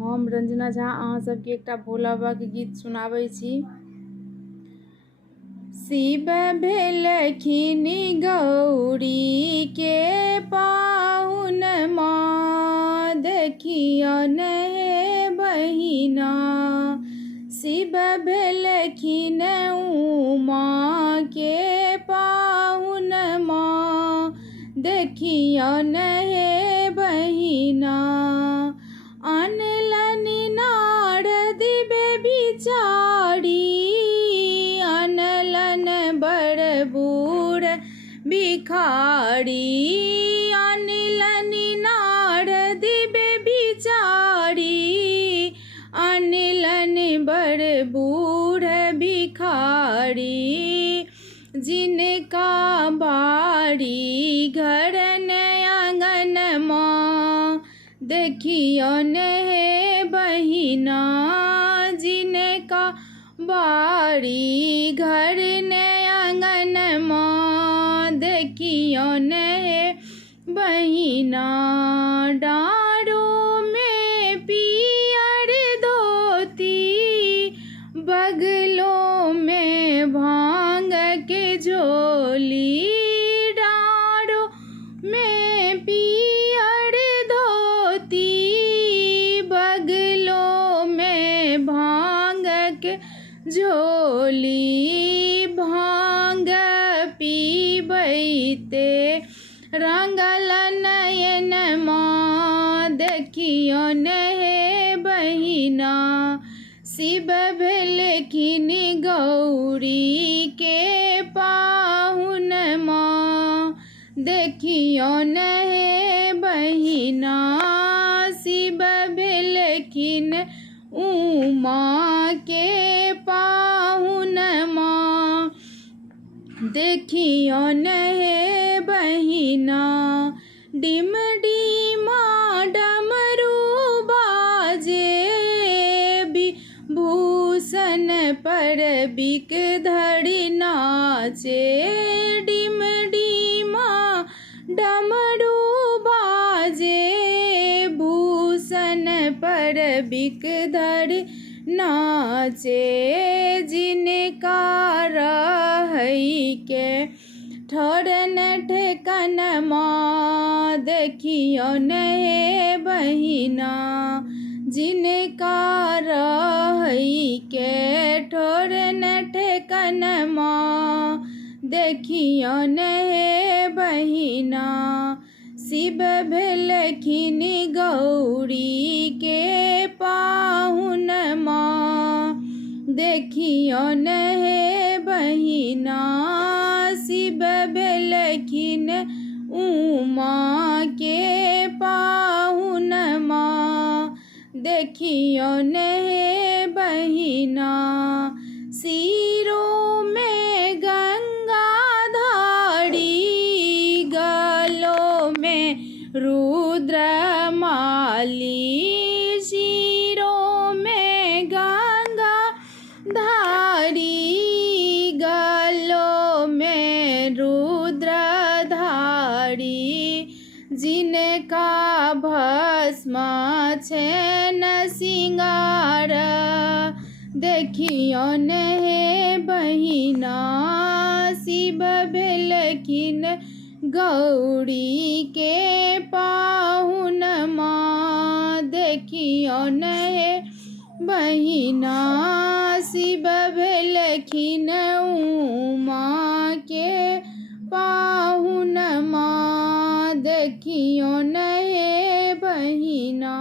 हम रंजना झा अहाँ सबके एकटा भोला बाबाके गीत सुनाबै छी। शिव भेलखिन गौरी के पाहुन माँ, देखियन हे बहिना। शिव भेलखिन उमा के पाहुन माँ, देखियन हे बहिना। अनलनि नारद बेबिचारी, अनलन बड़ बूढ़ भिखारी। अनलनि नारद बेबिचारी, अनलन बड़ बूढ़ भिखारी। जिनका बाड़ी घर आंगन माँ, देखियन हे बहिना। जिनका बाड़ी घर आंगन माँ, देखियन हे बहिना। डाँड़ों में पियर धोती, बगलों में भांग के झोली। डाँड़ों में पियर धोती, बगलों में भांग के झोली। भांग पीबैते रंगल नयन माँ, देखियन हे बहिना। शिव भेलखिन गौरी के पाहुन माँ, देखियन हे बहिना। शिव भेलखिन उमा के पाहुन माँ, देखियन हे बहिना। डिम डिमा डमरू बाजे, भूषण पर बिक धरि नाचे। डिम डिमा डमरू बाजे, भूषण पर बिक धरि नाचे। जिनका रहै के ठौरन ठेकन माँ, देखियन हे बहिना। जिनका रहै के ठौरन ठेकन माँ, देखियन हे बहिना। शिव भेलखिन गौरी के पाहुन माँ, देखियन हे बहिना। शिव भेलखिन उमा के पाहुन माँ, देखियन हे बहिना। सिरों में गंगा धारी, गलों में रुद्र माली। सिरों में गंगा धारी, गलों में रुद्र धारी। जिनका भस्म छेन सिंगार, देखियन हे बहिना। शिव भेलखिन गौरी के पाहुन माँ, देखियन हे बहिना। शिव भेलखिन उमा के पाहुन माँ, देखियन हे बहिना।